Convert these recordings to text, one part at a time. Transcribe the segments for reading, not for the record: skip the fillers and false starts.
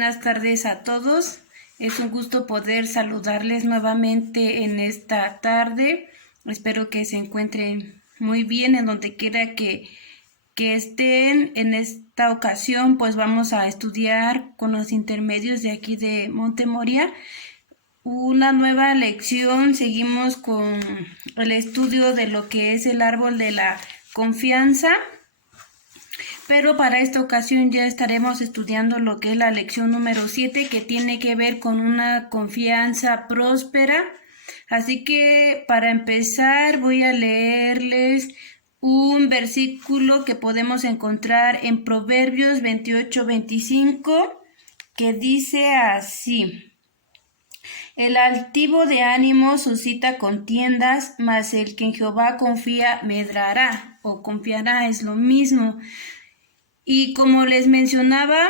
buenas tardes a todos. Es un gusto poder saludarles nuevamente en esta tarde. Espero que se encuentren muy bien en donde quiera que estén. En esta ocasión pues vamos a estudiar con los intermedios de aquí de Montemoria una nueva lección. Seguimos con el estudio de lo que es el árbol de la confianza. Pero para esta ocasión ya estaremos estudiando lo que es la lección número 7, que tiene que ver con una confianza próspera. Así que para empezar voy a leerles un versículo que podemos encontrar en Proverbios 28-25, que dice así: El altivo de ánimo suscita contiendas, mas el que en Jehová confía medrará, o confiará, es lo mismo. Y como les mencionaba,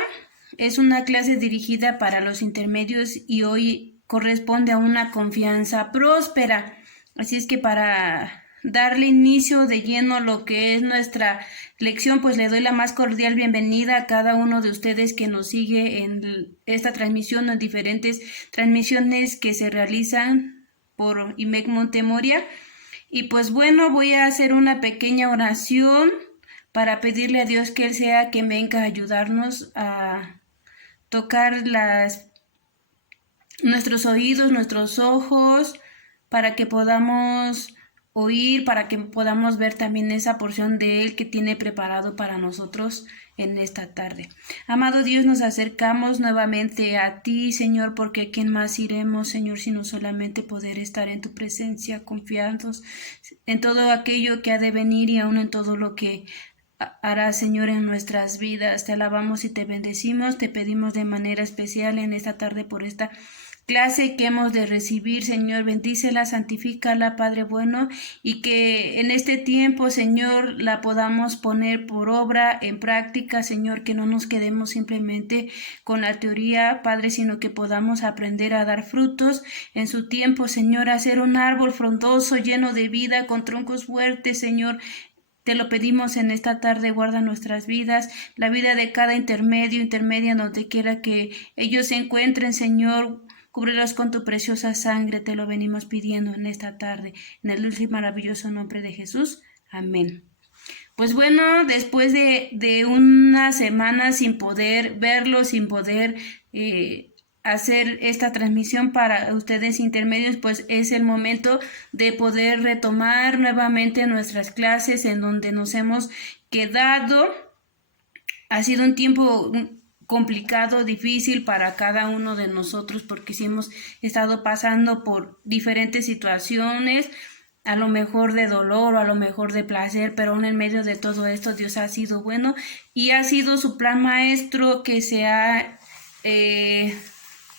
es una clase dirigida para los intermedios y hoy corresponde a una confianza próspera. Así es que para darle inicio de lleno a lo que es nuestra lección, pues le doy la más cordial bienvenida a cada uno de ustedes que nos sigue en esta transmisión, en diferentes transmisiones que se realizan por IMEC Montemoria. Y pues bueno, voy a hacer una pequeña oración para pedirle a Dios que Él sea quien venga a ayudarnos a tocar nuestros oídos, nuestros ojos, para que podamos oír, para que podamos ver también esa porción de Él que tiene preparado para nosotros en esta tarde. Amado Dios, nos acercamos nuevamente a ti, Señor, porque ¿a quién más iremos, Señor, sino solamente poder estar en tu presencia, confiados en todo aquello que ha de venir y aún en todo lo que hará, Señor, en nuestras vidas. Te alabamos y te bendecimos. Te pedimos de manera especial en esta tarde por esta clase que hemos de recibir, Señor. Bendícela, santifícala, Padre bueno, y que en este tiempo, Señor, la podamos poner por obra, en práctica, Señor, que no nos quedemos simplemente con la teoría, Padre, sino que podamos aprender a dar frutos en su tiempo, Señor, a ser un árbol frondoso, lleno de vida, con troncos fuertes, Señor. Te lo pedimos en esta tarde, guarda nuestras vidas, la vida de cada intermedia, donde quiera que ellos se encuentren, Señor. Cúbrelos con tu preciosa sangre, te lo venimos pidiendo en esta tarde, en el dulce y maravilloso nombre de Jesús. Amén. Pues bueno, después de una semana sin poder verlo, sin poder hacer esta transmisión para ustedes intermedios, pues es el momento de poder retomar nuevamente nuestras clases en donde nos hemos quedado. Ha sido un tiempo complicado, difícil para cada uno de nosotros, porque sí hemos estado pasando por diferentes situaciones, a lo mejor de dolor o a lo mejor de placer, pero aún en medio de todo esto Dios ha sido bueno y ha sido su plan maestro que se ha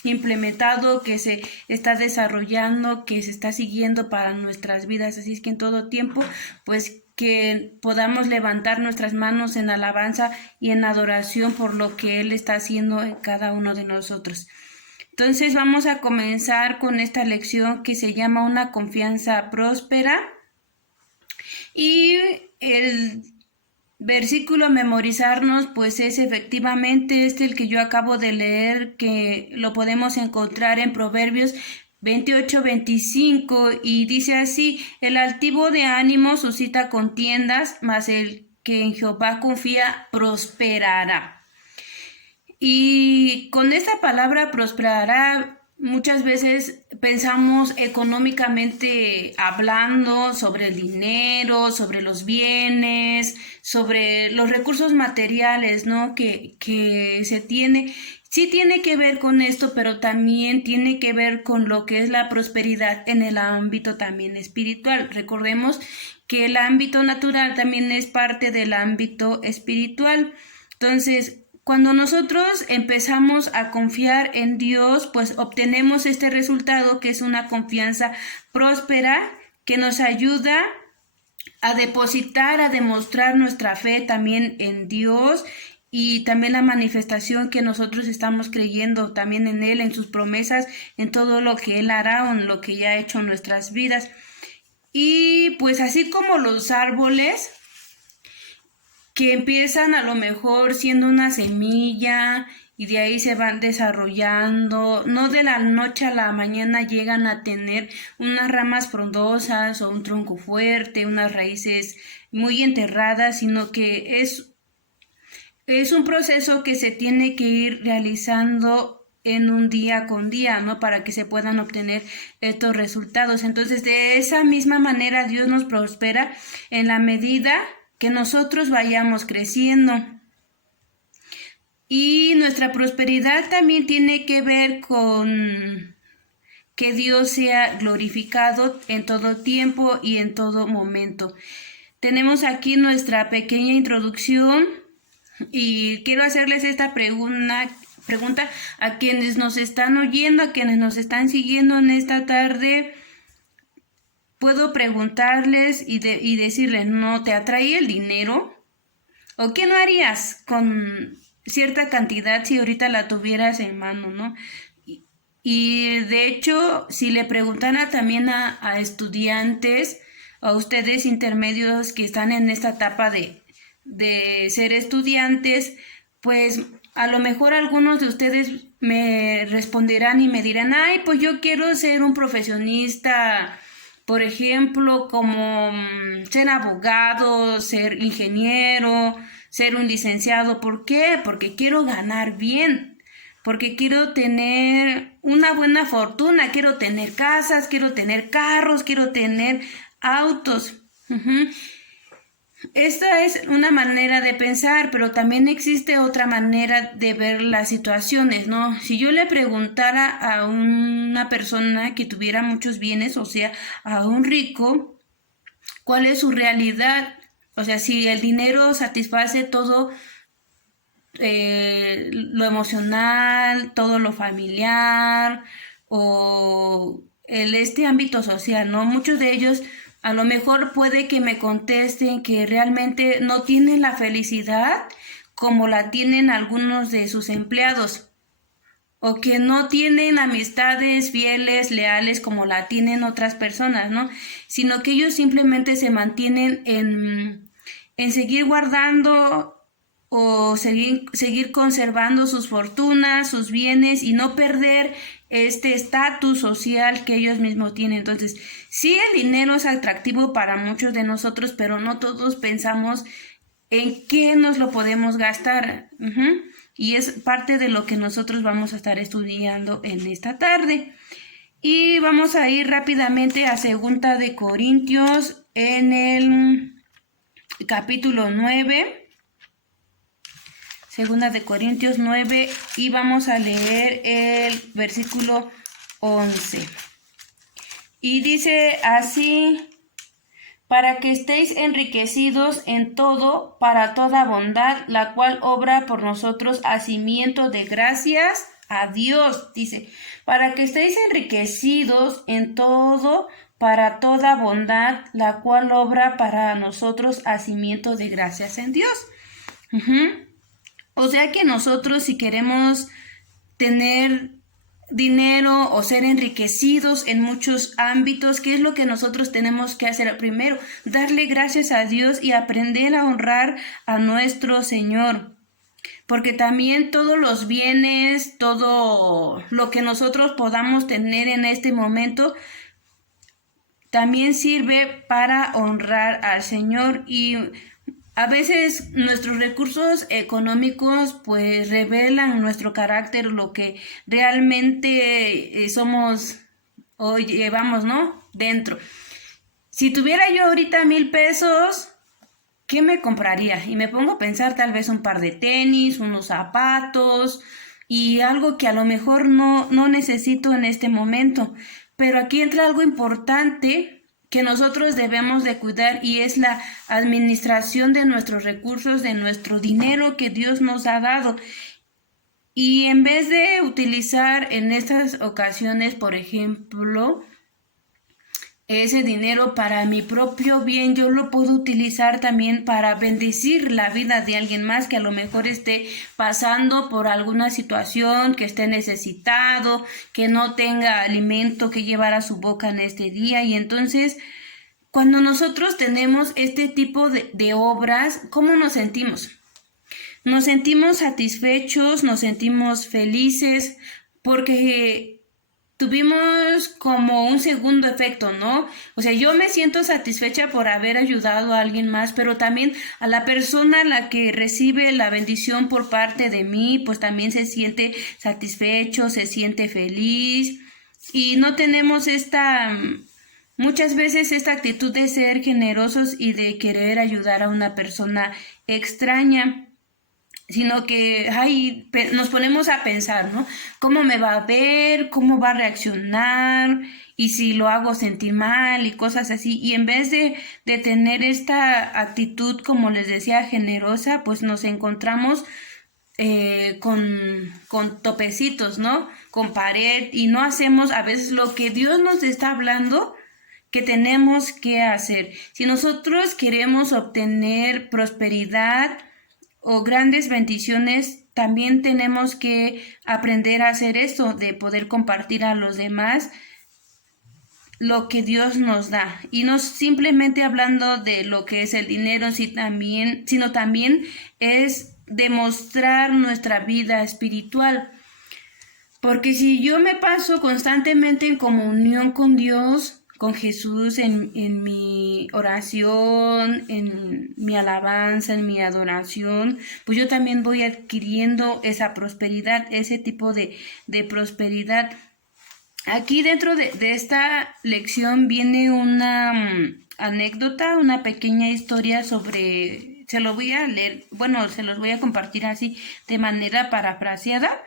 implementado, que se está desarrollando, que se está siguiendo para nuestras vidas. Así es que en todo tiempo, pues que podamos levantar nuestras manos en alabanza y en adoración por lo que Él está haciendo en cada uno de nosotros. Entonces vamos a comenzar con esta lección que se llama una confianza próspera, y el versículo a memorizarnos pues es efectivamente el que yo acabo de leer, que lo podemos encontrar en Proverbios 28-25, y dice así: el altivo de ánimo suscita contiendas, mas el que en Jehová confía prosperará. Y con esta palabra prosperará, muchas veces pensamos económicamente hablando sobre el dinero, sobre los bienes, sobre los recursos materiales, ¿no? que se tiene. Sí tiene que ver con esto, pero también tiene que ver con lo que es la prosperidad en el ámbito también espiritual. Recordemos que el ámbito natural también es parte del ámbito espiritual. Entonces, cuando nosotros empezamos a confiar en Dios, pues obtenemos este resultado, que es una confianza próspera, que nos ayuda a depositar, a demostrar nuestra fe también en Dios, y también la manifestación que nosotros estamos creyendo también en Él, en sus promesas, en todo lo que Él hará o en lo que ya ha hecho en nuestras vidas. Y pues así como los árboles que empiezan a lo mejor siendo una semilla y de ahí se van desarrollando, no de la noche a la mañana llegan a tener unas ramas frondosas o un tronco fuerte, unas raíces muy enterradas, sino que es un proceso que se tiene que ir realizando en un día con día, ¿no? Para que se puedan obtener estos resultados. Entonces, de esa misma manera, Dios nos prospera en la medida que nosotros vayamos creciendo. Y nuestra prosperidad también tiene que ver con que Dios sea glorificado en todo tiempo y en todo momento. Tenemos aquí nuestra pequeña introducción y quiero hacerles esta pregunta a quienes nos están oyendo, a quienes nos están siguiendo en esta tarde. Puedo preguntarles y decirles, ¿no te atrae el dinero? ¿O qué no harías con cierta cantidad si ahorita la tuvieras en mano, ¿no? Y de hecho, si le preguntara también a estudiantes, a ustedes intermedios que están en esta etapa de ser estudiantes, pues a lo mejor algunos de ustedes me responderán y me dirán, ay, pues yo quiero ser un profesionista, por ejemplo, como ser abogado, ser ingeniero, ser un licenciado. ¿Por qué? Porque quiero ganar bien, porque quiero tener una buena fortuna, quiero tener casas, quiero tener carros, quiero tener autos. Esta es una manera de pensar, pero también existe otra manera de ver las situaciones, ¿no? Si yo le preguntara a una persona que tuviera muchos bienes, o sea, a un rico, ¿cuál es su realidad? O sea, si el dinero satisface todo lo emocional, todo lo familiar o este ámbito social, ¿no? Muchos de ellos a lo mejor puede que me contesten que realmente no tienen la felicidad como la tienen algunos de sus empleados, o que no tienen amistades fieles, leales como la tienen otras personas, ¿no? Sino que ellos simplemente se mantienen en seguir guardando o seguir conservando sus fortunas, sus bienes y no perder este estatus social que ellos mismos tienen. Entonces, sí, el dinero es atractivo para muchos de nosotros, pero no todos pensamos en qué nos lo podemos gastar. Y es parte de lo que nosotros vamos a estar estudiando en esta tarde. Y vamos a ir rápidamente a 2 de Corintios en el capítulo 9. 2 de Corintios 9 y vamos a leer el versículo 11. Y dice así, para que estéis enriquecidos en todo, para toda bondad, la cual obra por nosotros hacimiento de gracias a Dios. Dice, para que estéis enriquecidos en todo, para toda bondad, la cual obra para nosotros hacimiento de gracias en Dios. O sea que nosotros, si queremos tener dinero o ser enriquecidos en muchos ámbitos, ¿qué es lo que nosotros tenemos que hacer? Primero, darle gracias a Dios y aprender a honrar a nuestro Señor. Porque también todos los bienes, todo lo que nosotros podamos tener en este momento, también sirve para honrar al Señor. Y a veces nuestros recursos económicos pues revelan nuestro carácter, lo que realmente somos o llevamos, ¿no? Dentro. Si tuviera yo ahorita 1,000 pesos, ¿qué me compraría? Y me pongo a pensar tal vez un par de tenis, unos zapatos y algo que a lo mejor no necesito en este momento. Pero aquí entra algo importante que nosotros debemos de cuidar y es la administración de nuestros recursos, de nuestro dinero que Dios nos ha dado. Y en vez de utilizar en estas ocasiones, por ejemplo, ese dinero para mi propio bien, yo lo puedo utilizar también para bendecir la vida de alguien más que a lo mejor esté pasando por alguna situación, que esté necesitado, que no tenga alimento que llevar a su boca en este día. Y entonces, cuando nosotros tenemos este tipo de obras, ¿cómo nos sentimos? nos sentimos satisfechos, nos sentimos felices porque tuvimos como un segundo efecto, ¿no? O sea, yo me siento satisfecha por haber ayudado a alguien más, pero también a la persona a la que recibe la bendición por parte de mí, pues también se siente satisfecho, se siente feliz y no tenemos muchas veces esta actitud de ser generosos y de querer ayudar a una persona extraña, sino que nos ponemos a pensar, ¿no? ¿Cómo me va a ver? ¿Cómo va a reaccionar? Y si lo hago sentir mal y cosas así. Y en vez de tener esta actitud, como les decía, generosa, pues nos encontramos con topecitos, ¿no? Con pared y no hacemos a veces lo que Dios nos está hablando que tenemos que hacer. Si nosotros queremos obtener prosperidad o grandes bendiciones, también tenemos que aprender a hacer esto, de poder compartir a los demás lo que Dios nos da. Y no simplemente hablando de lo que es el dinero, sino también es demostrar nuestra vida espiritual. Porque si yo me paso constantemente en comunión con Dios, con Jesús, en mi oración, en mi alabanza, en mi adoración, pues yo también voy adquiriendo esa prosperidad, ese tipo de prosperidad. Aquí dentro de esta lección viene una anécdota, una pequeña historia se lo voy a leer, bueno, se los voy a compartir así de manera parafraseada.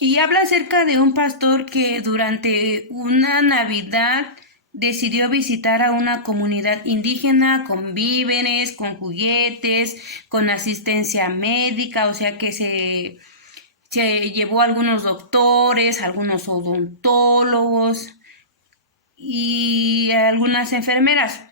Y habla acerca de un pastor que durante una Navidad decidió visitar a una comunidad indígena con víveres, con juguetes, con asistencia médica, o sea que se llevó a algunos doctores, algunos odontólogos y algunas enfermeras.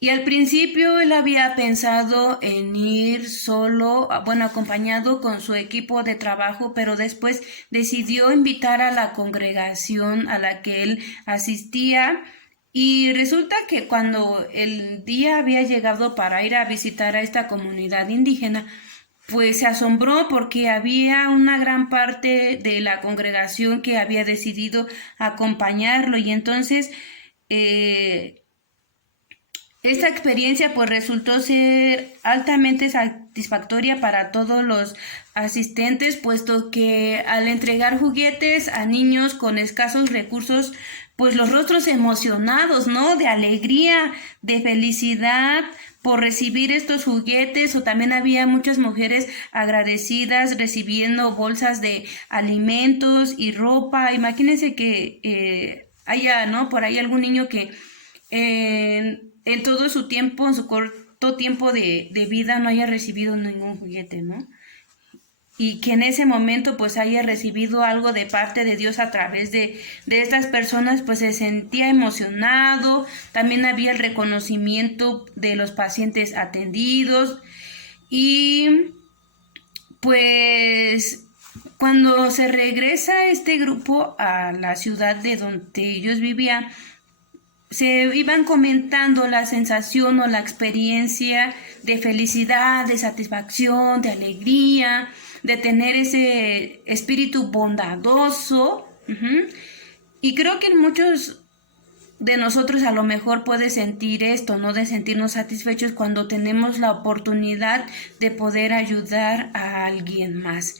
Y al principio él había pensado en ir solo, bueno, acompañado con su equipo de trabajo, pero después decidió invitar a la congregación a la que él asistía. Y resulta que cuando el día había llegado para ir a visitar a esta comunidad indígena, pues se asombró porque había una gran parte de la congregación que había decidido acompañarlo y entonces esta experiencia pues resultó ser altamente satisfactoria para todos los asistentes, puesto que al entregar juguetes a niños con escasos recursos, pues los rostros emocionados, ¿no? De alegría, de felicidad por recibir estos juguetes, o también había muchas mujeres agradecidas recibiendo bolsas de alimentos y ropa. Imagínense que haya, ¿no? Por ahí algún niño que en todo su tiempo, en su corto tiempo de vida, no haya recibido ningún juguete, ¿no? Y que en ese momento pues haya recibido algo de parte de Dios a través de estas personas, pues se sentía emocionado. También había el reconocimiento de los pacientes atendidos y pues cuando se regresa este grupo a la ciudad de donde ellos vivían, se iban comentando la sensación o la experiencia de felicidad, de satisfacción, de alegría, de tener ese espíritu bondadoso. Y creo que muchos de nosotros a lo mejor puede sentir esto, ¿no? De sentirnos satisfechos cuando tenemos la oportunidad de poder ayudar a alguien más.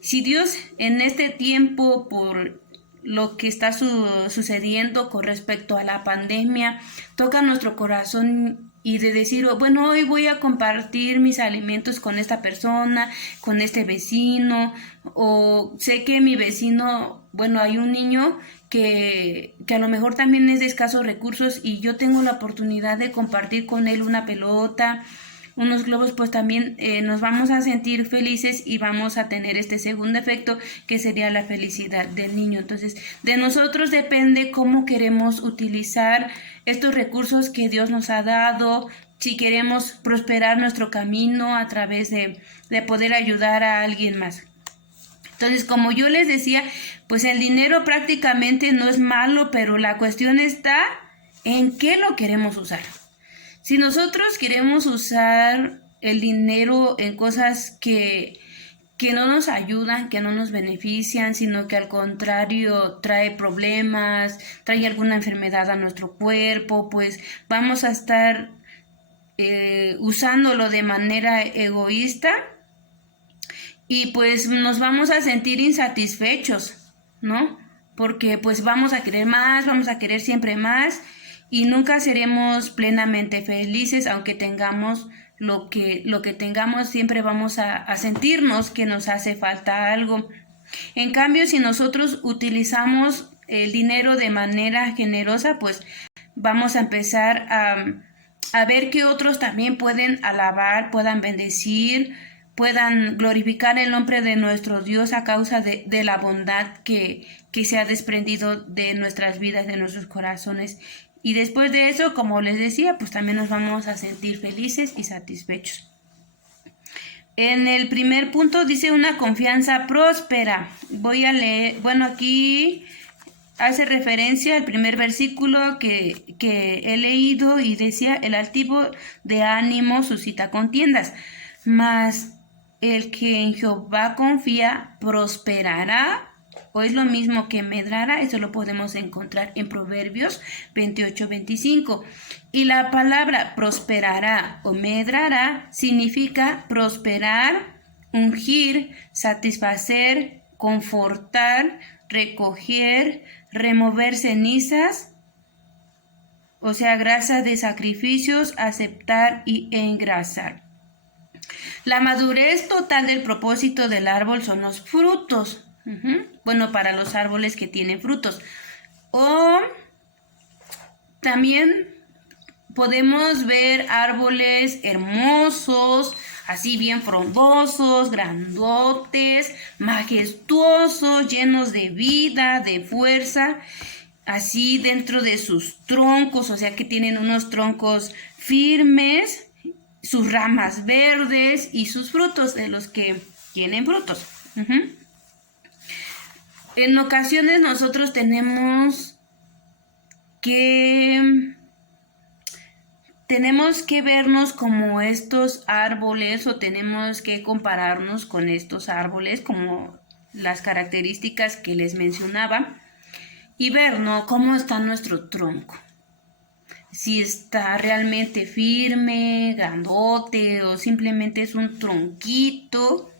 Si Dios en este tiempo, por lo que está sucediendo con respecto a la pandemia, toca nuestro corazón y de decir, bueno, hoy voy a compartir mis alimentos con esta persona, con este vecino, o sé que mi vecino, bueno, hay un niño que a lo mejor también es de escasos recursos y yo tengo la oportunidad de compartir con él una pelota, unos globos, pues también nos vamos a sentir felices y vamos a tener este segundo efecto que sería la felicidad del niño. Entonces, de nosotros depende cómo queremos utilizar estos recursos que Dios nos ha dado, si queremos prosperar nuestro camino a través de poder ayudar a alguien más. Entonces, como yo les decía, pues el dinero prácticamente no es malo, pero la cuestión está en qué lo queremos usar. Si nosotros queremos usar el dinero en cosas que no nos ayudan, que no nos benefician, sino que al contrario trae problemas, trae alguna enfermedad a nuestro cuerpo, pues vamos a estar usándolo de manera egoísta y pues nos vamos a sentir insatisfechos, ¿no? Porque pues vamos a querer más, vamos a querer siempre más y nunca seremos plenamente felices, aunque tengamos lo que tengamos, siempre vamos a sentirnos que nos hace falta algo. En cambio, si nosotros utilizamos el dinero de manera generosa, pues vamos a empezar a ver que otros también pueden alabar, puedan bendecir, puedan glorificar el nombre de nuestro Dios a causa de la bondad que se ha desprendido de nuestras vidas, de nuestros corazones. Y después de eso, como les decía, pues también nos vamos a sentir felices y satisfechos. En el primer punto dice una confianza próspera. Voy a leer, bueno, aquí hace referencia al primer versículo que he leído y decía, el altivo de ánimo suscita contiendas, mas el que en Jehová confía prosperará, o es lo mismo que medrará. Eso lo podemos encontrar en Proverbios 28-25. Y la palabra prosperará o medrará significa prosperar, ungir, satisfacer, confortar, recoger, remover cenizas, o sea, grasa de sacrificios, aceptar y engrasar. La madurez total del propósito del árbol son los frutos. Bueno, para los árboles que tienen frutos. O también podemos ver árboles hermosos, así bien frondosos, grandotes, majestuosos, llenos de vida, de fuerza, así dentro de sus troncos, o sea que tienen unos troncos firmes, sus ramas verdes y sus frutos, de los que tienen frutos. En ocasiones nosotros tenemos que vernos como estos árboles, o tenemos que compararnos con estos árboles, como las características que les mencionaba, y ver, ¿no?, cómo está nuestro tronco. Si está realmente firme, grandote, o simplemente es un tronquito.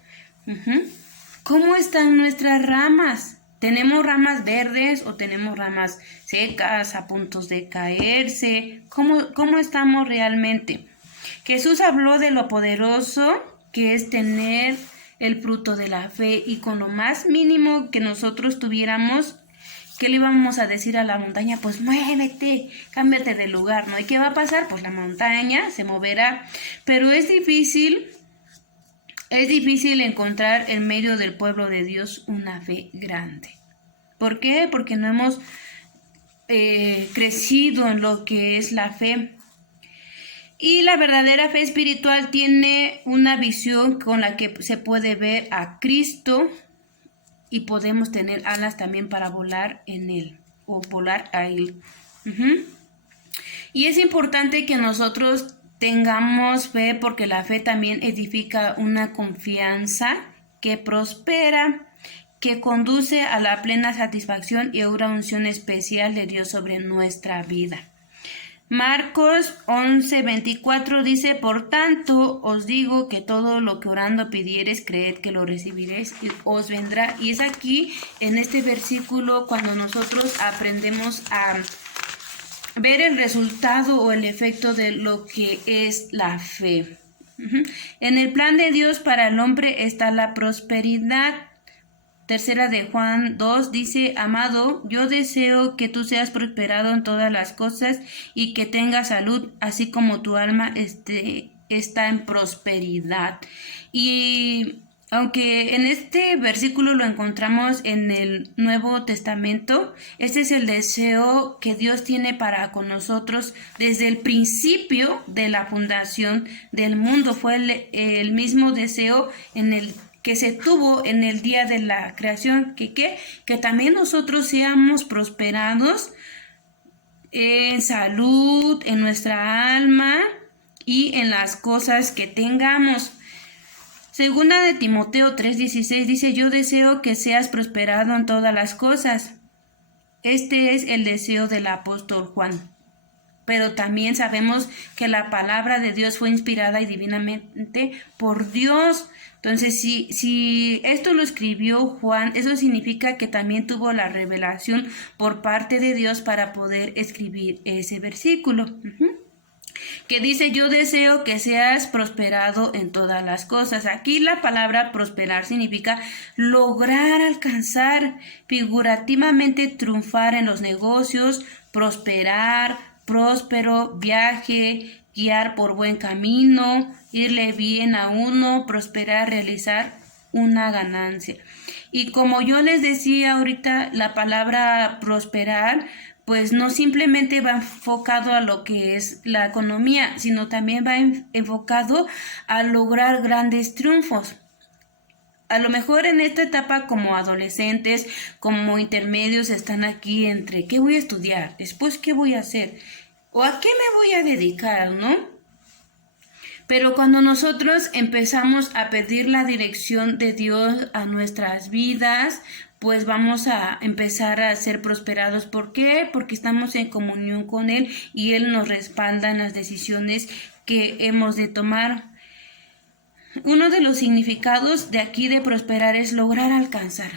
¿Cómo están nuestras ramas? ¿Tenemos ramas verdes o tenemos ramas secas, a punto de caerse? ¿Cómo estamos realmente? Jesús habló de lo poderoso que es tener el fruto de la fe, y con lo más mínimo que nosotros tuviéramos, ¿qué le íbamos a decir a la montaña? Pues muévete, cámbiate de lugar, ¿no? ¿Y qué va a pasar? Pues la montaña se moverá, pero es difícil encontrar en medio del pueblo de Dios una fe grande. ¿Por qué? Porque no hemos crecido en lo que es la fe. Y la verdadera fe espiritual tiene una visión con la que se puede ver a Cristo, y podemos tener alas también para volar en Él, o volar a Él. Y es importante que nosotros tengamos fe, porque la fe también edifica una confianza que prospera, que conduce a la plena satisfacción y a una unción especial de Dios sobre nuestra vida. Marcos 11:24 dice, por tanto os digo que todo lo que orando pidiereis, creed que lo recibiréis y os vendrá. Y es aquí, en este versículo, cuando nosotros aprendemos a ver el resultado o el efecto de lo que es la fe. En el plan de Dios para el hombre está la prosperidad. Tercera de Juan 2 dice, amado, yo deseo que tú seas prosperado en todas las cosas y que tengas salud, así como tu alma está en prosperidad. Y aunque en este versículo lo encontramos en el Nuevo Testamento, este es el deseo que Dios tiene para con nosotros desde el principio de la fundación del mundo. Fue el mismo deseo que se tuvo en el día de la creación, que también nosotros seamos prosperados en salud, en nuestra alma, y en las cosas que tengamos. Segunda de Timoteo 3:16 dice: yo deseo que seas prosperado en todas las cosas. Este es el deseo del apóstol Juan. Pero también sabemos que la palabra de Dios fue inspirada y divinamente por Dios. Entonces, si esto lo escribió Juan, eso significa que también tuvo la revelación por parte de Dios para poder escribir ese versículo. Que dice: yo deseo que seas prosperado en todas las cosas. Aquí la palabra prosperar significa lograr alcanzar, figurativamente triunfar en los negocios, prosperar, próspero, viaje, guiar por buen camino, irle bien a uno, prosperar, realizar una ganancia. Y como yo les decía ahorita, la palabra prosperar pues no simplemente va enfocado a lo que es la economía, sino también va enfocado a lograr grandes triunfos. A lo mejor en esta etapa como adolescentes, como intermedios, están aquí entre ¿qué voy a estudiar? Después ¿qué voy a hacer? ¿O a qué me voy a dedicar? ¿No? Pero cuando nosotros empezamos a pedir la dirección de Dios a nuestras vidas, pues vamos a empezar a ser prosperados. ¿Por qué? Porque estamos en comunión con Él y Él nos respalda en las decisiones que hemos de tomar. Uno de los significados de aquí de prosperar es lograr alcanzar.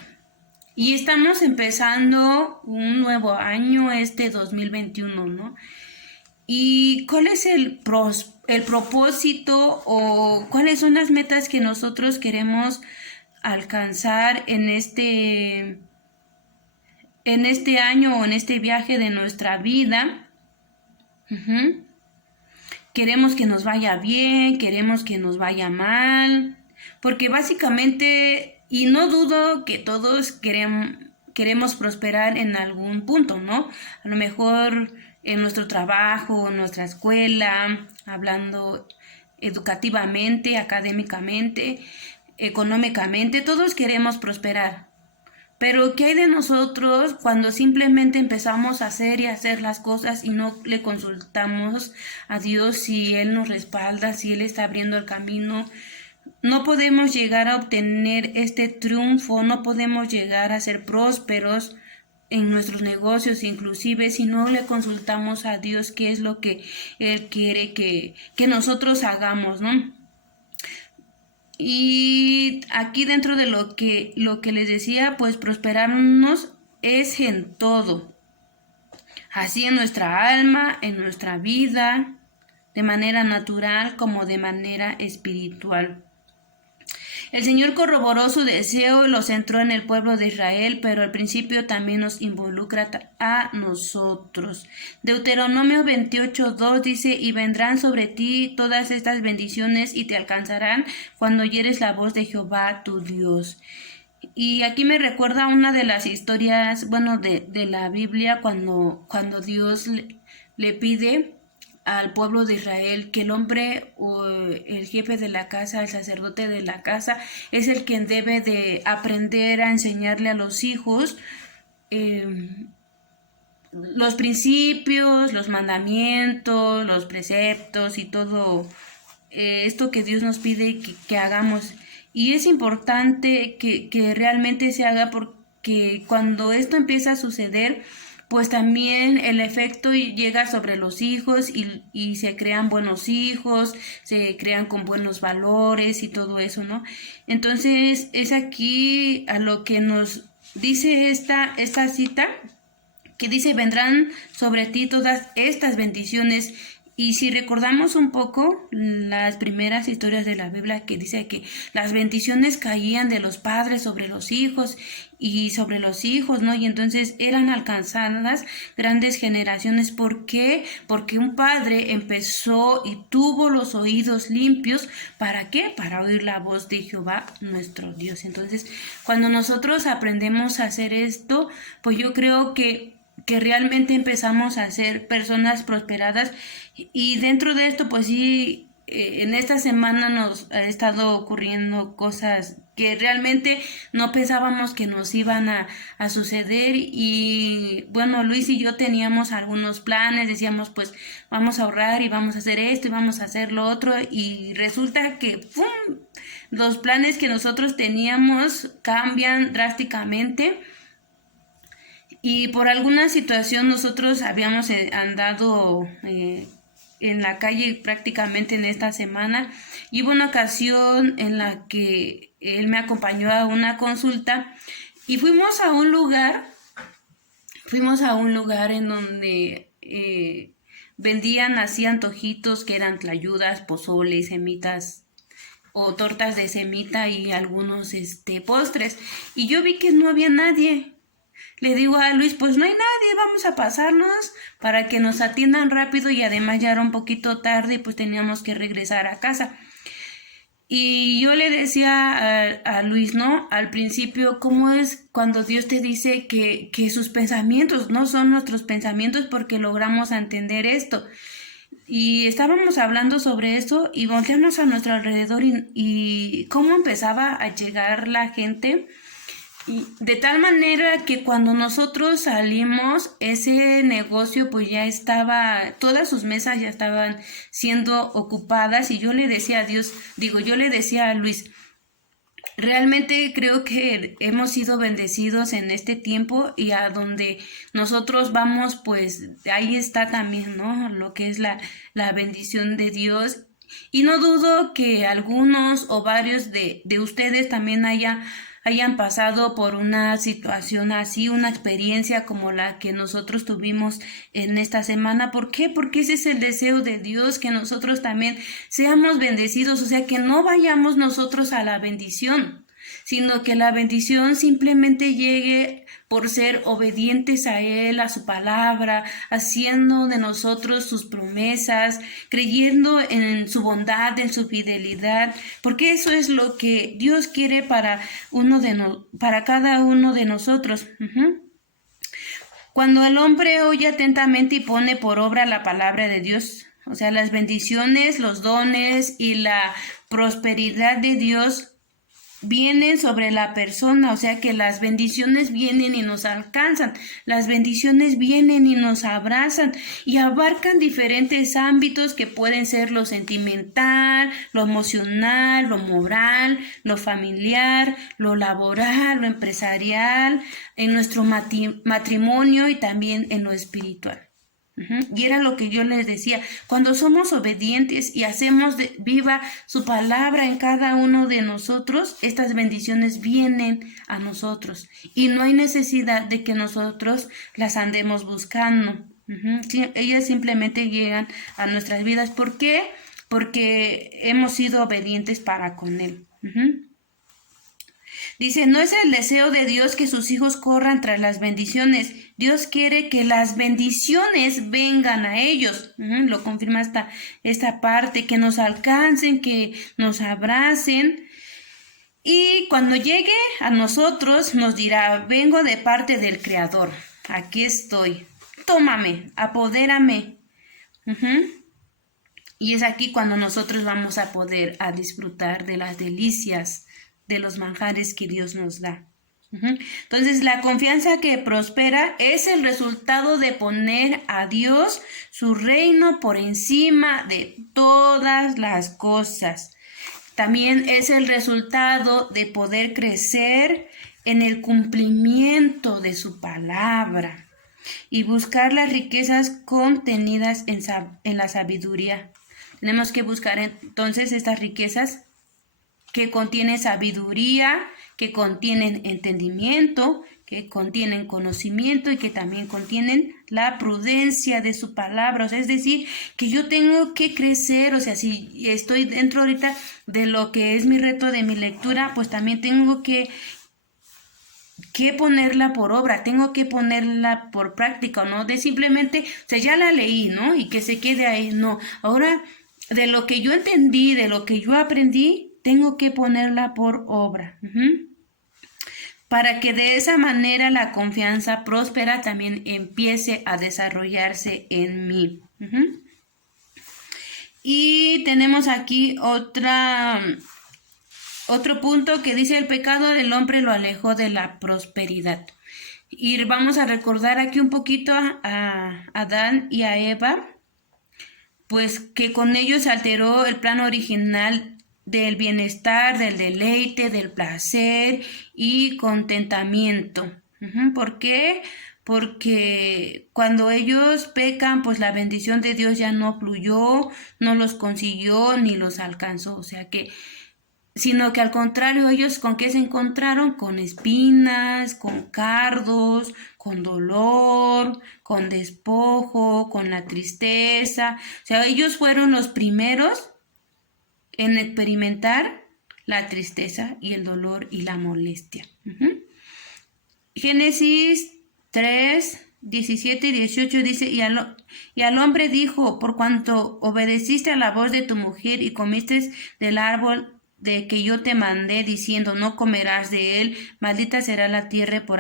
Y estamos empezando un nuevo año, 2021, ¿no? ¿Y cuál es el propósito o cuáles son las metas que nosotros queremos alcanzar en este año o en este viaje de nuestra vida? Queremos que nos vaya bien, queremos que nos vaya mal, porque básicamente, y no dudo que todos queremos prosperar en algún punto, ¿no? A lo mejor en nuestro trabajo, en nuestra escuela, hablando educativamente, académicamente, económicamente, todos queremos prosperar. Pero ¿qué hay de nosotros cuando simplemente empezamos a hacer y hacer las cosas y no le consultamos a Dios si Él nos respalda, si Él está abriendo el camino? No podemos llegar a obtener este triunfo, no podemos llegar a ser prósperos en nuestros negocios, inclusive si no le consultamos a Dios qué es lo que Él quiere que nosotros hagamos, ¿no? Y aquí dentro de lo que les decía, pues prosperarnos es en todo, así en nuestra alma, en nuestra vida, de manera natural como de manera espiritual. El Señor corroboró su deseo y lo centró en el pueblo de Israel, pero al principio también nos involucra a nosotros. Deuteronomio 28:2 dice: y vendrán sobre ti todas estas bendiciones y te alcanzarán cuando oyeres la voz de Jehová tu Dios. Y aquí me recuerda una de las historias, de la Biblia, cuando Dios le pide al pueblo de Israel que el hombre o el jefe de la casa, el sacerdote de la casa, es el quien debe de aprender a enseñarle a los hijos los principios, los mandamientos, los preceptos y todo esto que Dios nos pide que hagamos. Y es importante que realmente se haga, porque cuando esto empieza a suceder, pues también el efecto llega sobre los hijos y se crean buenos hijos, se crean con buenos valores y todo eso, ¿no? Entonces es aquí a lo que nos dice esta cita, que dice: vendrán sobre ti todas estas bendiciones. Y si recordamos un poco las primeras historias de la Biblia, que dice que las bendiciones caían de los padres sobre los hijos y sobre los hijos, ¿no? Y entonces eran alcanzadas grandes generaciones. ¿Por qué? Porque un padre empezó y tuvo los oídos limpios. ¿Para qué? Para oír la voz de Jehová nuestro Dios. Entonces, cuando nosotros aprendemos a hacer esto, pues yo creo que realmente empezamos a ser personas prosperadas. Y dentro de esto, pues sí, en esta semana nos ha estado ocurriendo cosas que realmente no pensábamos que nos iban a suceder. Y bueno, Luis y yo teníamos algunos planes, decíamos pues vamos a ahorrar y vamos a hacer esto y vamos a hacer lo otro, y resulta que ¡pum!, los planes que nosotros teníamos cambian drásticamente. Y por alguna situación nosotros habíamos andado en la calle prácticamente en esta semana, y hubo una ocasión en la que él me acompañó a una consulta y fuimos a un lugar en donde vendían así antojitos que eran tlayudas, pozole, semitas o tortas de semita y algunos postres, y yo vi que no había nadie. Le digo a Luis, pues no hay nadie, vamos a pasarnos para que nos atiendan rápido, y además ya era un poquito tarde y pues teníamos que regresar a casa. Y yo le decía a Luis, ¿no? Al principio, ¿cómo es cuando Dios te dice que sus pensamientos no son nuestros pensamientos, porque logramos entender esto? Y estábamos hablando sobre eso y volteamos a nuestro alrededor y cómo empezaba a llegar la gente. Y de tal manera que cuando nosotros salimos, ese negocio pues ya estaba, todas sus mesas ya estaban siendo ocupadas, y yo le decía a Dios, yo le decía a Luis, realmente creo que hemos sido bendecidos en este tiempo, y a donde nosotros vamos pues ahí está también, ¿no?, lo que es la bendición de Dios. Y no dudo que algunos o varios de ustedes también hayan pasado por una situación así, una experiencia como la que nosotros tuvimos en esta semana. ¿Por qué? Porque ese es el deseo de Dios, que nosotros también seamos bendecidos, o sea, que no vayamos nosotros a la bendición, sino que la bendición simplemente llegue por ser obedientes a Él, a su palabra, haciendo de nosotros sus promesas, creyendo en su bondad, en su fidelidad, porque eso es lo que Dios quiere para cada uno de nosotros. Cuando el hombre oye atentamente y pone por obra la palabra de Dios, o sea, las bendiciones, los dones y la prosperidad de Dios vienen sobre la persona, o sea que las bendiciones vienen y nos alcanzan, las bendiciones vienen y nos abrazan y abarcan diferentes ámbitos, que pueden ser lo sentimental, lo emocional, lo moral, lo familiar, lo laboral, lo empresarial, en nuestro matrimonio y también en lo espiritual. Y era lo que yo les decía, cuando somos obedientes y hacemos viva su palabra en cada uno de nosotros, estas bendiciones vienen a nosotros y no hay necesidad de que nosotros las andemos buscando. Sí, ellas simplemente llegan a nuestras vidas. ¿Por qué? Porque hemos sido obedientes para con Él. Dice, no es el deseo de Dios que sus hijos corran tras las bendiciones. Dios quiere que las bendiciones vengan a ellos. Lo confirma esta parte, que nos alcancen, que nos abracen. Y cuando llegue a nosotros nos dirá, vengo de parte del Creador. Aquí estoy. Tómame, apodérame. Y es aquí cuando nosotros vamos a poder disfrutar de las delicias, de los manjares que Dios nos da. Entonces, la confianza que prospera es el resultado de poner a Dios, su reino, por encima de todas las cosas. También es el resultado de poder crecer en el cumplimiento de su palabra y buscar las riquezas contenidas en la sabiduría. Tenemos que buscar entonces estas riquezas que contienen sabiduría, que contienen entendimiento, que contienen conocimiento y que también contienen la prudencia de su palabra. O sea, es decir, que yo tengo que crecer, o sea, si estoy dentro ahorita de lo que es mi reto de mi lectura, pues también tengo que ponerla por obra, tengo que ponerla por práctica, ¿no? De simplemente, o sea, ya la leí, ¿no? Y que se quede ahí, no. Ahora, de lo que yo entendí, de lo que yo aprendí, tengo que ponerla por obra. Para que de esa manera la confianza próspera también empiece a desarrollarse en mí. Y tenemos aquí otra otro punto que dice: el pecado del hombre lo alejó de la prosperidad. Y vamos a recordar aquí un poquito a Adán y a Eva, pues que con ellos se alteró el plan original del bienestar, del deleite, del placer y contentamiento. ¿Por qué? Porque cuando ellos pecan, pues la bendición de Dios ya no fluyó, no los consiguió ni los alcanzó. O sea que, sino que al contrario, ellos ¿con qué se encontraron? Con espinas, con cardos, con dolor, con despojo, con la tristeza. O sea, ellos fueron los primeros en experimentar la tristeza y el dolor y la molestia. Génesis 3, 17 y 18 dice: y al hombre dijo: por cuanto obedeciste a la voz de tu mujer y comiste del árbol de que yo te mandé, diciendo: no comerás de él, maldita será la tierra por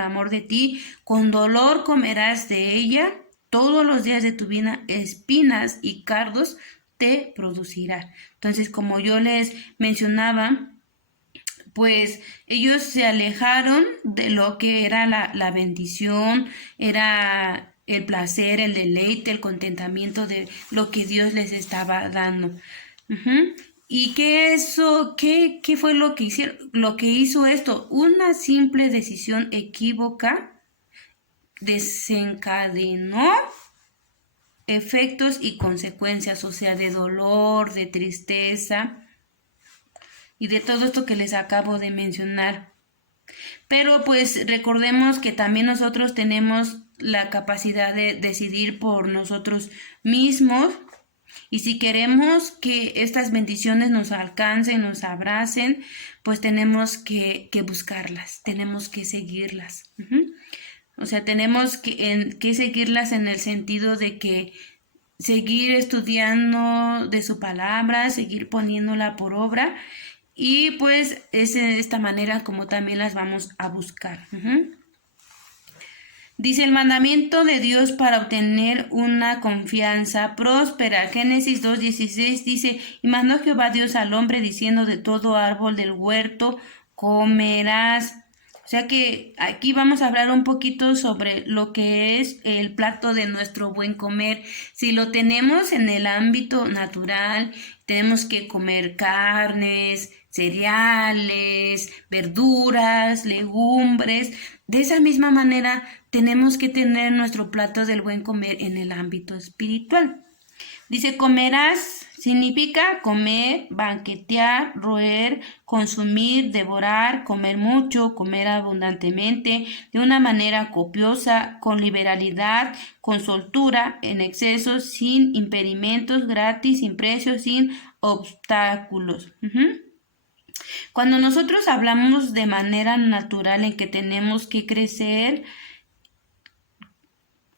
amor de ti, con dolor comerás de ella todos los días de tu vida, espinas y cardos te producirá. Entonces, como yo les mencionaba, pues ellos se alejaron de lo que era la bendición, era el placer, el deleite, el contentamiento de lo que Dios les estaba dando. ¿Y qué fue lo que hicieron? Lo que hizo esto, una simple decisión equívoca desencadenó efectos y consecuencias, o sea, de dolor, de tristeza y de todo esto que les acabo de mencionar. Pero pues recordemos que también nosotros tenemos la capacidad de decidir por nosotros mismos, y si queremos que estas bendiciones nos alcancen, nos abracen, pues tenemos que buscarlas, tenemos que seguirlas. O sea, tenemos que seguirlas en el sentido de que seguir estudiando de su palabra, seguir poniéndola por obra, y pues es de esta manera como también las vamos a buscar. Dice: el mandamiento de Dios para obtener una confianza próspera. Génesis 2:16 dice: y mandó Jehová Dios al hombre diciendo: de todo árbol del huerto comerás. O sea que aquí vamos a hablar un poquito sobre lo que es el plato de nuestro buen comer. Si lo tenemos en el ámbito natural, tenemos que comer carnes, cereales, verduras, legumbres. De esa misma manera tenemos que tener nuestro plato del buen comer en el ámbito espiritual. Dice: comerás significa comer, banquetear, roer, consumir, devorar, comer mucho, comer abundantemente, de una manera copiosa, con liberalidad, con soltura, en exceso, sin impedimentos, gratis, sin precio, sin obstáculos. Cuando nosotros hablamos de manera natural en que tenemos que crecer,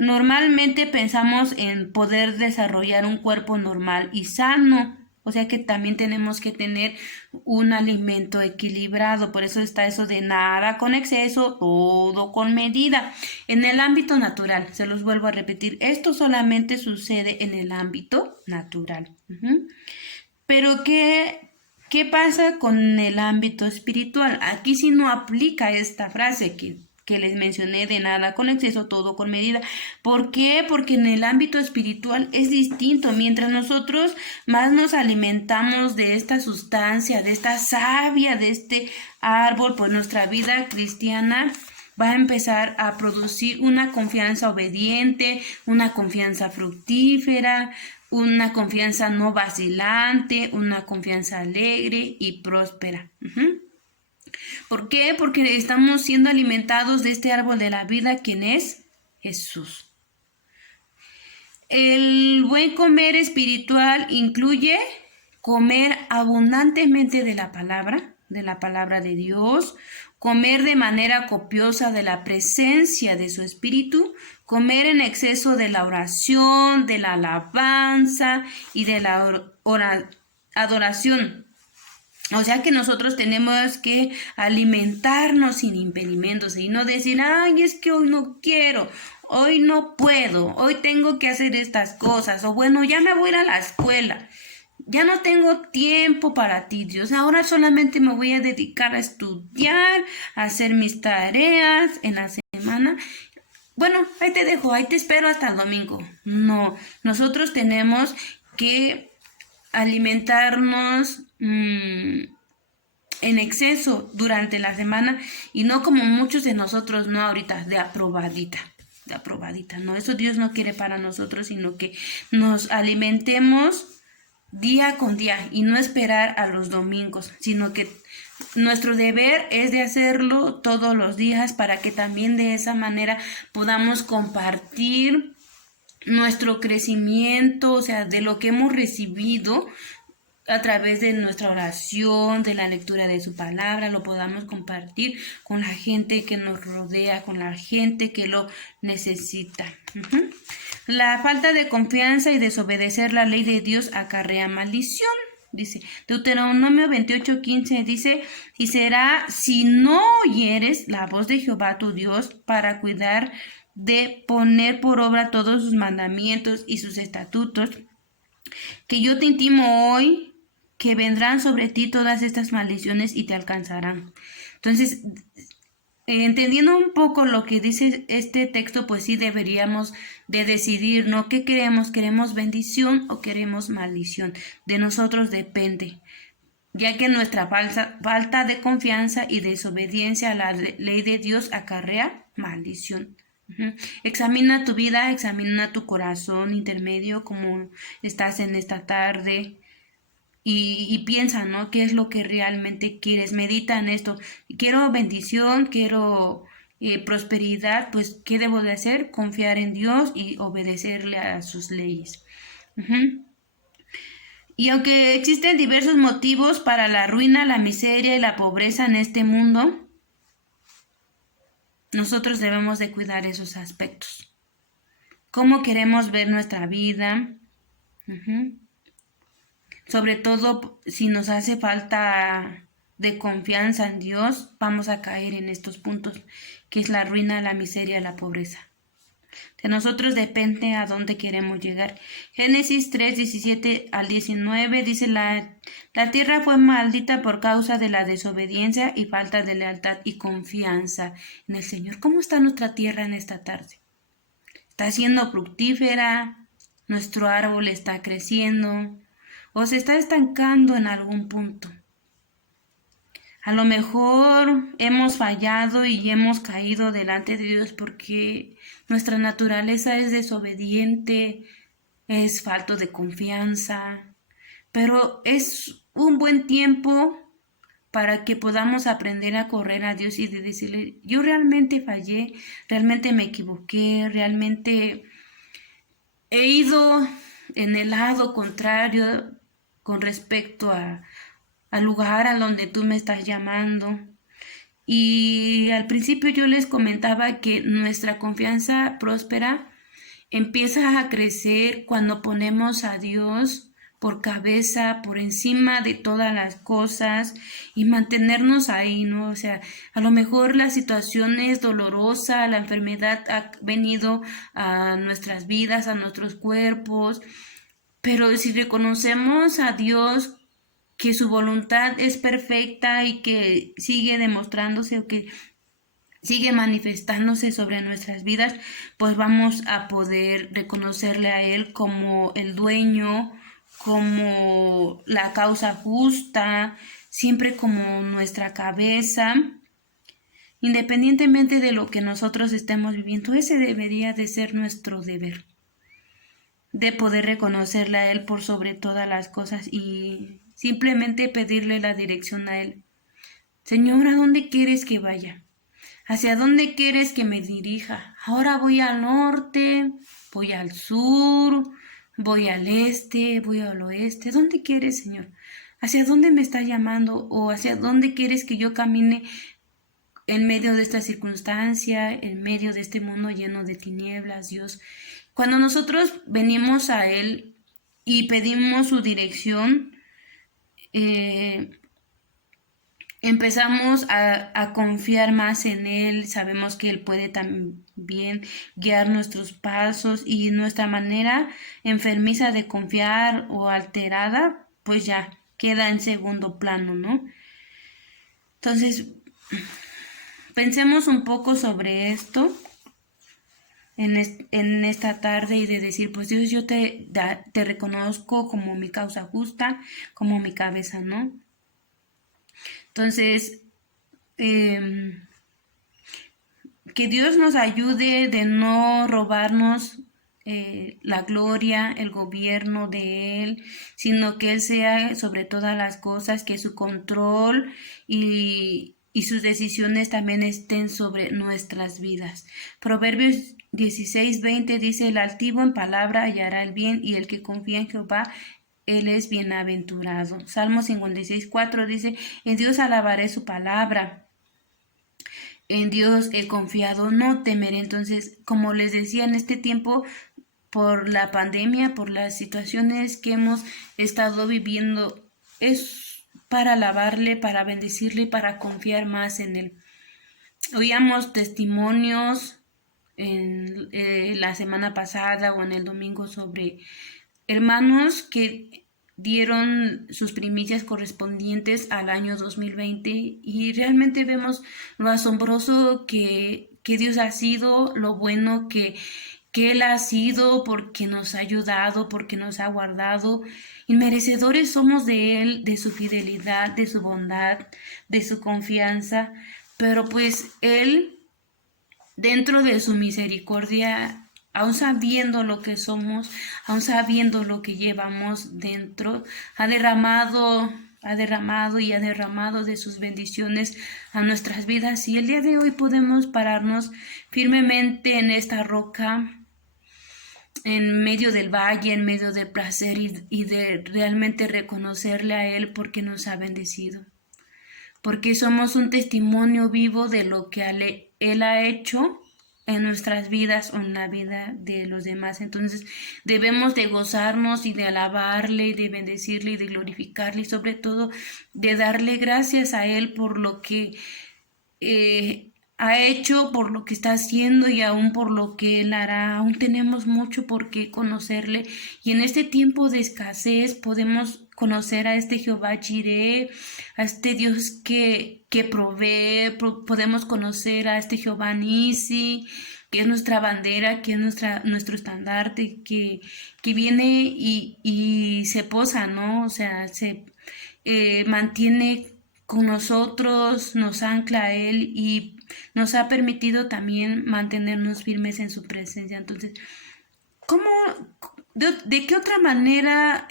normalmente pensamos en poder desarrollar un cuerpo normal y sano. O sea que también tenemos que tener un alimento equilibrado. Por eso está eso de nada con exceso, todo con medida. En el ámbito natural, se los vuelvo a repetir, esto solamente sucede en el ámbito natural. Pero ¿qué pasa con el ámbito espiritual? Aquí sí no aplica esta frase que les mencioné de nada con exceso, todo con medida. ¿Por qué? Porque en el ámbito espiritual es distinto. Mientras nosotros más nos alimentamos de esta sustancia, de esta savia, de este árbol, pues nuestra vida cristiana va a empezar a producir una confianza obediente, una confianza fructífera, una confianza no vacilante, una confianza alegre y próspera. ¿Por qué? Porque estamos siendo alimentados de este árbol de la vida, quien es Jesús. El buen comer espiritual incluye comer abundantemente de la palabra de Dios, comer de manera copiosa de la presencia de su espíritu, comer en exceso de la oración, de la alabanza y de la adoración. O sea que nosotros tenemos que alimentarnos sin impedimentos y no decir: ay, es que hoy no quiero, hoy no puedo, hoy tengo que hacer estas cosas, o bueno, ya me voy a ir a la escuela. ya no tengo tiempo para ti, Dios. Ahora solamente me voy a dedicar a estudiar, a hacer mis tareas en la semana. Bueno, ahí te dejo, ahí te espero hasta el domingo. No, nosotros tenemos que alimentarnos en exceso durante la semana y no como muchos de nosotros, no ahorita, de aprobadita, no, eso Dios no quiere para nosotros, sino que nos alimentemos día con día y no esperar a los domingos, sino que nuestro deber es de hacerlo todos los días para que también de esa manera podamos compartir nuestro crecimiento, o sea, de lo que hemos recibido a través de nuestra oración, de la lectura de su palabra, lo podamos compartir con la gente que nos rodea, con la gente que lo necesita. La falta de confianza y desobedecer la ley de Dios acarrea maldición. Dice, Deuteronomio 28:15 dice, y será si no oyeres la voz de Jehová tu Dios para cuidar de poner por obra todos sus mandamientos y sus estatutos, que yo te intimo hoy, que vendrán sobre ti todas estas maldiciones y te alcanzarán. Entonces, entendiendo un poco lo que dice este texto, pues sí deberíamos de decidir, ¿no? ¿Qué queremos? ¿Queremos bendición o queremos maldición? De nosotros depende, ya que nuestra falta de confianza y desobediencia a la ley de Dios acarrea maldición. Examina tu vida, examina tu corazón intermedio, como estás en esta tarde. Y piensa, ¿no? ¿Qué es lo que realmente quieres? Medita en esto. Quiero bendición, quiero prosperidad, pues ¿qué debo de hacer? Confiar en Dios y obedecerle a sus leyes. Y aunque existen diversos motivos para la ruina, la miseria y la pobreza en este mundo, nosotros debemos de cuidar esos aspectos. ¿Cómo queremos ver nuestra vida? Sobre todo si nos hace falta de confianza en Dios, vamos a caer en estos puntos, que es la ruina, la miseria, la pobreza. De nosotros depende a dónde queremos llegar. Génesis 3:17 al 19 dice, la tierra fue maldita por causa de la desobediencia y falta de lealtad y confianza en el Señor. ¿Cómo está nuestra tierra en esta tarde? ¿Está siendo fructífera? ¿Nuestro árbol está creciendo? ¿O se está estancando en algún punto? A lo mejor hemos fallado y hemos caído delante de Dios porque nuestra naturaleza es desobediente, es falto de confianza, pero es un buen tiempo para que podamos aprender a correr a Dios y de decirle, yo realmente fallé, realmente me equivoqué, realmente he ido en el lado contrario con respecto al lugar a donde tú me estás llamando. Y al principio yo les comentaba que nuestra confianza próspera empieza a crecer cuando ponemos a Dios por cabeza, por encima de todas las cosas y mantenernos ahí, ¿no? O sea, a lo mejor la situación es dolorosa, la enfermedad ha venido a nuestras vidas, a nuestros cuerpos, pero si reconocemos a Dios que su voluntad es perfecta y que sigue demostrándose o que sigue manifestándose sobre nuestras vidas, pues vamos a poder reconocerle a Él como el dueño, como la causa justa, siempre como nuestra cabeza, independientemente de lo que nosotros estemos viviendo. Ese debería de ser nuestro deber, de poder reconocerle a Él por sobre todas las cosas y simplemente pedirle la dirección a Él. Señor, ¿a dónde quieres que vaya? ¿Hacia dónde quieres que me dirija? Ahora voy al norte, voy al sur, voy al este, voy al oeste. ¿Dónde quieres, Señor? ¿Hacia dónde me estás llamando? ¿O hacia dónde quieres que yo camine en medio de esta circunstancia, en medio de este mundo lleno de tinieblas, Dios? Cuando nosotros venimos a Él y pedimos su dirección, empezamos a confiar más en Él, sabemos que Él puede también guiar nuestros pasos y nuestra manera enfermiza de confiar o alterada, pues ya queda en segundo plano, ¿no? Entonces, pensemos un poco sobre esto en esta tarde y de decir, pues Dios, yo te reconozco como mi causa justa, como mi cabeza, ¿no? Entonces, que Dios nos ayude de no robarnos la gloria, el gobierno de Él, sino que Él sea sobre todas las cosas, que su control y sus decisiones también estén sobre nuestras vidas. Proverbios 16:20 dice: el altivo en palabra hallará el bien, y el que confía en Jehová, él es bienaventurado. Salmo 56:4 dice: en Dios alabaré su palabra. En Dios he confiado, no temeré. Entonces, como les decía, en este tiempo, por la pandemia, por las situaciones que hemos estado viviendo, es para alabarle, para bendecirle y para confiar más en Él. Oíamos testimonios en la semana pasada o en el domingo sobre hermanos que dieron sus primicias correspondientes al año 2020 y realmente vemos lo asombroso que Dios ha sido, lo bueno que Él ha sido, porque nos ha ayudado, porque nos ha guardado. Inmerecedores somos de Él, de su fidelidad, de su bondad, de su confianza, pero pues Él, dentro de su misericordia, aun sabiendo lo que somos, aun sabiendo lo que llevamos dentro, ha derramado y ha derramado de sus bendiciones a nuestras vidas, y el día de hoy podemos pararnos firmemente en esta roca, en medio del valle, en medio del placer, y de realmente reconocerle a Él porque nos ha bendecido, porque somos un testimonio vivo de lo que Él ha hecho en nuestras vidas o en la vida de los demás. Entonces debemos de gozarnos y de alabarle y de bendecirle y de glorificarle, y sobre todo de darle gracias a Él por lo que ha hecho, por lo que está haciendo y aún por lo que Él hará. Aún tenemos mucho por qué conocerle, y en este tiempo de escasez podemos conocer a este Jehová Jireh, a este Dios que provee. Podemos conocer a este Jehová Nisi, que es nuestra bandera, que es nuestro estandarte, que viene y se posa, ¿no? O sea, se mantiene con nosotros, nos ancla a Él y nos ha permitido también mantenernos firmes en su presencia. Entonces, ¿cómo, de qué otra manera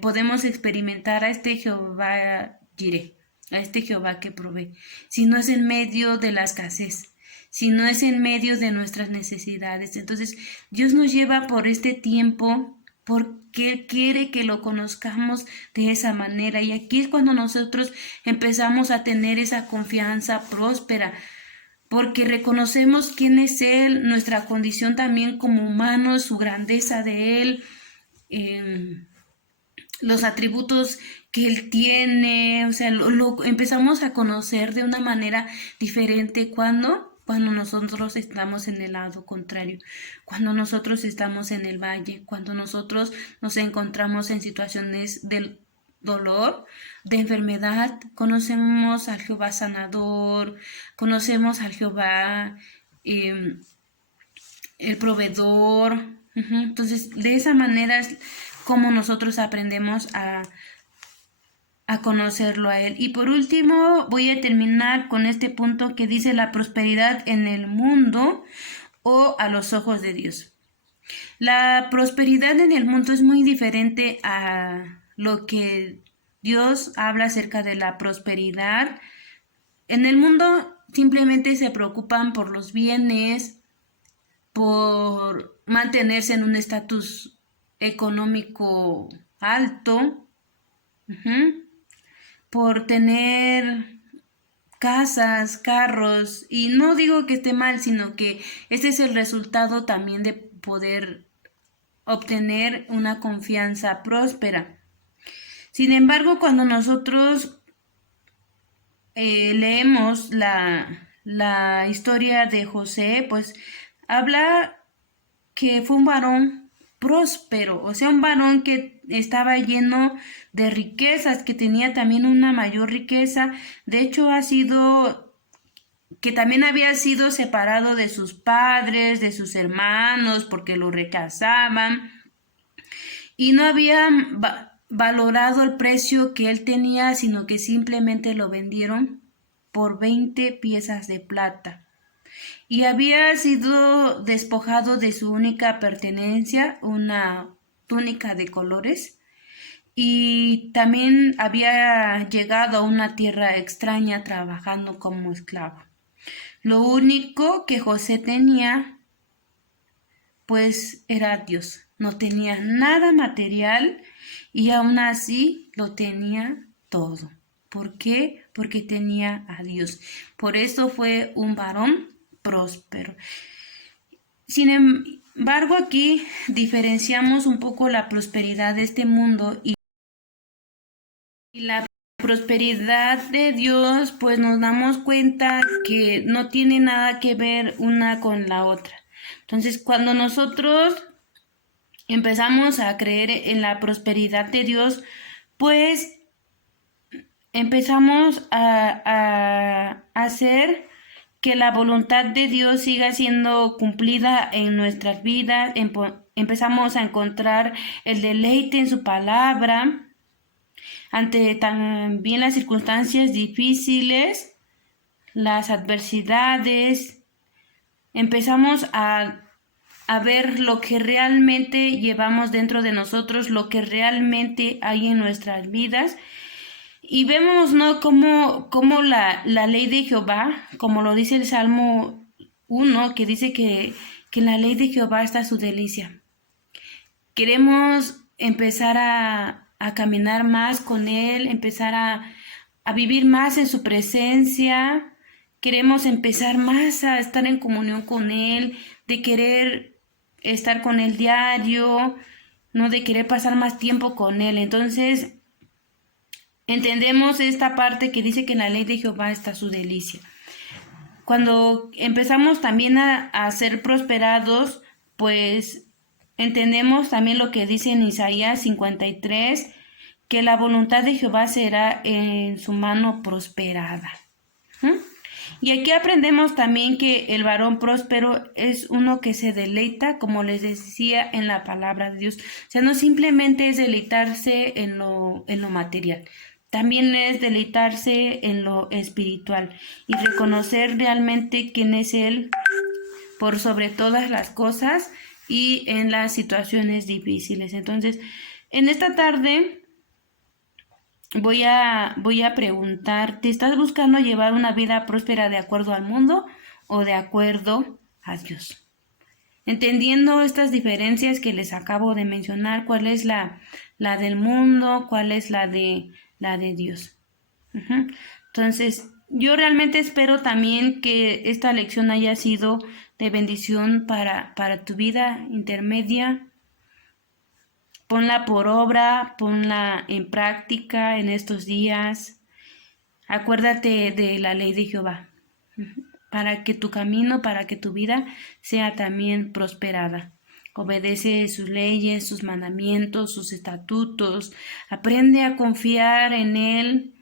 podemos experimentar a este Jehová Jireh, a este Jehová que provee, si no es en medio de la escasez, si no es en medio de nuestras necesidades? Entonces, Dios nos lleva por este tiempo porque Él quiere que lo conozcamos de esa manera, y aquí es cuando nosotros empezamos a tener esa confianza próspera, porque reconocemos quién es Él, nuestra condición también como humanos, su grandeza de Él, los atributos que Él tiene. O sea, lo empezamos a conocer de una manera diferente cuando nosotros estamos en el lado contrario, cuando nosotros estamos en el valle, cuando nosotros nos encontramos en situaciones del dolor, de enfermedad. Conocemos al Jehová sanador, conocemos al Jehová el proveedor. Entonces, de esa manera es como nosotros aprendemos a conocerlo a Él. Y por último, voy a terminar con este punto que dice: la prosperidad en el mundo o a los ojos de Dios. La prosperidad en el mundo es muy diferente a lo que Dios habla acerca de la prosperidad. En el mundo simplemente se preocupan por los bienes, por mantenerse en un estatus económico alto, por tener casas, carros, y no digo que esté mal, sino que este es el resultado también de poder obtener una confianza próspera. Sin embargo, cuando nosotros leemos la historia de José, pues habla que fue un varón próspero, o sea, un varón que estaba lleno de riquezas, que tenía también una mayor riqueza. De hecho, que también había sido separado de sus padres, de sus hermanos, porque lo rechazaban, y no había valorado el precio que él tenía, sino que simplemente lo vendieron por 20 piezas de plata. Y había sido despojado de su única pertenencia, una túnica de colores, y también había llegado a una tierra extraña trabajando como esclavo. Lo único que José tenía, pues, era Dios. No tenía nada material y aún así lo tenía todo. ¿Por qué? Porque tenía a Dios. Por eso fue un varón próspero. Sin embargo, aquí diferenciamos un poco la prosperidad de este mundo y la prosperidad de Dios, pues nos damos cuenta que no tiene nada que ver una con la otra. Entonces, cuando nosotros empezamos a creer en la prosperidad de Dios, pues empezamos a hacer que la voluntad de Dios siga siendo cumplida en nuestras vidas. Empezamos a encontrar el deleite en su palabra ante también las circunstancias difíciles, las adversidades. Empezamos a ver lo que realmente llevamos dentro de nosotros, lo que realmente hay en nuestras vidas. Y vemos, ¿no?, cómo la ley de Jehová, como lo dice el Salmo 1, que dice que en la ley de Jehová está su delicia. Queremos empezar a caminar más con Él, empezar a vivir más en su presencia. Queremos empezar más a estar en comunión con Él, de querer estar con Él diario, no de querer pasar más tiempo con Él. Entonces, entendemos esta parte que dice que en la ley de Jehová está su delicia. Cuando empezamos también a ser prosperados, pues entendemos también lo que dice en Isaías 53, que la voluntad de Jehová será en su mano prosperada. Y aquí aprendemos también que el varón próspero es uno que se deleita, como les decía, en la palabra de Dios. O sea, no simplemente es deleitarse en lo material, también es deleitarse en lo espiritual y reconocer realmente quién es Él por sobre todas las cosas y en las situaciones difíciles. Entonces, en esta tarde voy a preguntar, ¿te estás buscando llevar una vida próspera de acuerdo al mundo o de acuerdo a Dios? Entendiendo estas diferencias que les acabo de mencionar, ¿cuál es la del mundo? ¿Cuál es la de Dios? Entonces, yo realmente espero también que esta lección haya sido de bendición para tu vida intermedia. Ponla por obra, ponla en práctica en estos días. Acuérdate de la ley de Jehová, para que tu camino, para que tu vida sea también prosperada. Obedece sus leyes, sus mandamientos, sus estatutos. Aprende a confiar en Él,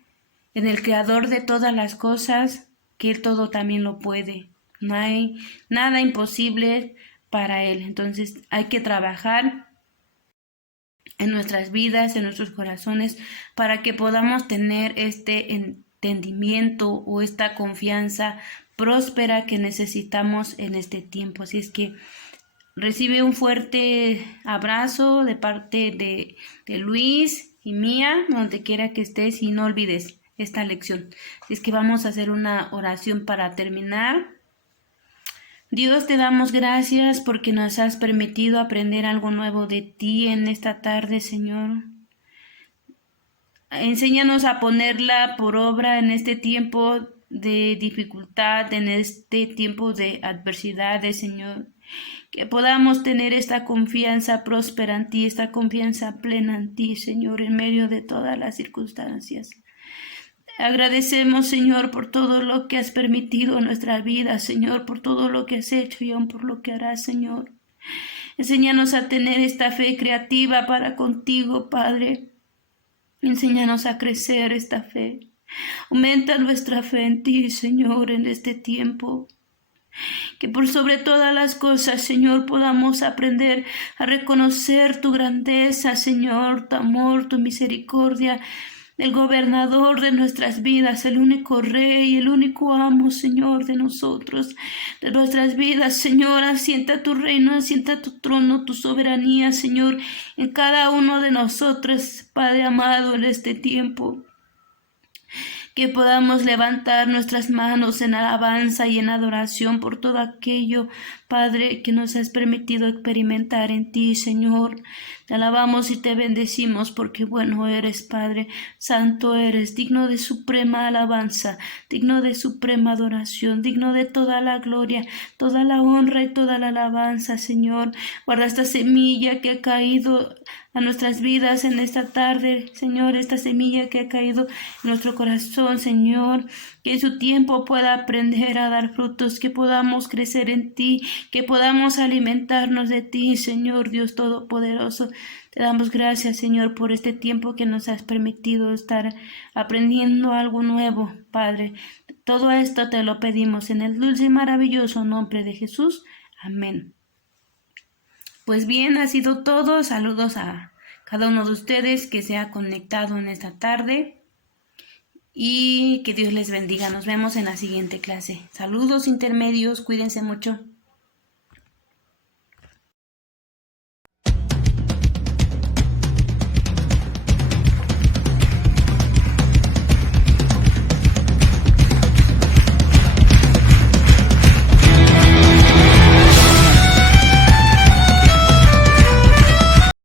en el Creador de todas las cosas, que Él todo también lo puede. No hay nada imposible para Él. Entonces hay que trabajar en nuestras vidas, en nuestros corazones, para que podamos tener este entendimiento o esta confianza próspera que necesitamos en este tiempo. Así es que recibe un fuerte abrazo de parte de Luis y mía, donde quiera que estés, y no olvides esta lección. Así es que vamos a hacer una oración para terminar. Dios, te damos gracias porque nos has permitido aprender algo nuevo de ti en esta tarde, Señor. Enséñanos a ponerla por obra en este tiempo de dificultad, en este tiempo de adversidades, Señor. Que podamos tener esta confianza próspera en ti, esta confianza plena en ti, Señor, en medio de todas las circunstancias. Agradecemos, Señor, por todo lo que has permitido en nuestra vida, Señor, por todo lo que has hecho y aún por lo que harás, Señor. Enséñanos a tener esta fe creativa para contigo, Padre. Enséñanos a crecer esta fe. Aumenta nuestra fe en ti, Señor, en este tiempo. Que por sobre todas las cosas, Señor, podamos aprender a reconocer tu grandeza, Señor, tu amor, tu misericordia, el gobernador de nuestras vidas, el único rey, el único amo, Señor, de nosotros, de nuestras vidas. Señor, asienta tu reino, asienta tu trono, tu soberanía, Señor, en cada uno de nosotros, Padre amado, en este tiempo. Que podamos levantar nuestras manos en alabanza y en adoración por todo aquello, Padre, que nos has permitido experimentar en ti, Señor. Te alabamos y te bendecimos porque bueno eres, Padre, santo eres, digno de suprema alabanza, digno de suprema adoración, digno de toda la gloria, toda la honra y toda la alabanza, Señor. Guarda esta semilla que ha caído a nuestras vidas en esta tarde, Señor, esta semilla que ha caído en nuestro corazón, Señor, que en su tiempo pueda aprender a dar frutos, que podamos crecer en ti, que podamos alimentarnos de ti, Señor Dios Todopoderoso. Te damos gracias, Señor, por este tiempo que nos has permitido estar aprendiendo algo nuevo, Padre. Todo esto te lo pedimos en el dulce y maravilloso nombre de Jesús. Amén. Pues bien, ha sido todo. Saludos a cada uno de ustedes que se ha conectado en esta tarde y que Dios les bendiga. Nos vemos en la siguiente clase. Saludos intermedios, cuídense mucho.